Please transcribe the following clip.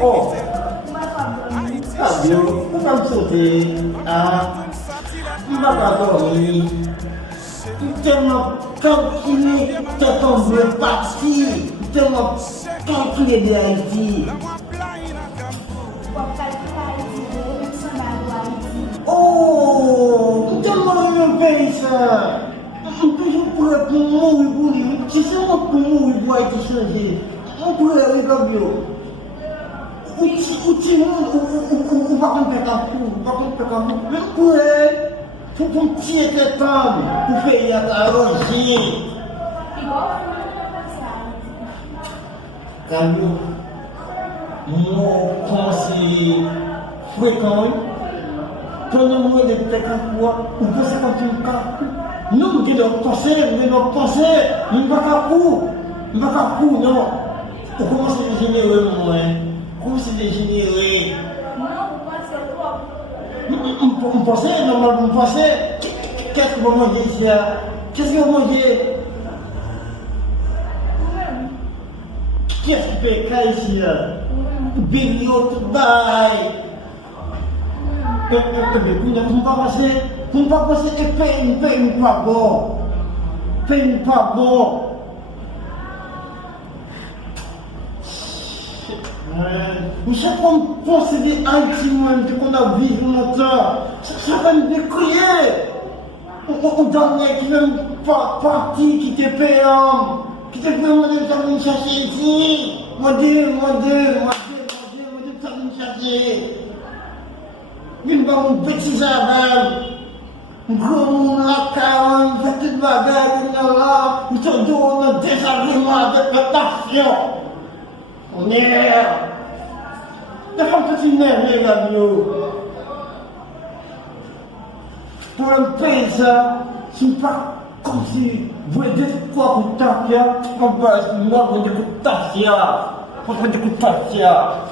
Oh, adio, bukan suci. Tidak tahu ini. Tengok kau ini tertombol pasti. Tengok kau ini dia ini. Oh, tengok yang biasa. Untuk yang pernah tunggu ibu ni, sesama tunggu ibu itu saja. Apa yang ibu biu? Uci bahkan pekaku, gue pun cek tam, gue ya tahu sih. Kamu mau kasih frequent, kalau mau de pekaku, gue sekarang tinggal. Não que não posso, não não. Como se degenerou, não é? Como se degenerou? Não posso, não posso. Qu'est-ce que vous mangez ici? Qu'est-ce que vous mangez? Qu'est-ce que vous faites ici? Bilhete, dai. Não vai você ter bem para bom. Você como posso de antes quando a vida não tá, ça va me décrier. O dernier qui veut partir qui te paye, qui te fait me faire chercher ici. Moi dire, ça me chercher. Une bonne petite avant. Guru kawan sakit bagai Allah itu dua desagrément de tentation. Nerf. Dafa petit nerf les gars. Pour un pays, c'est pas comme si vous êtes quoi pour tafia, on va se mordre de tafia, pour faire de tafia.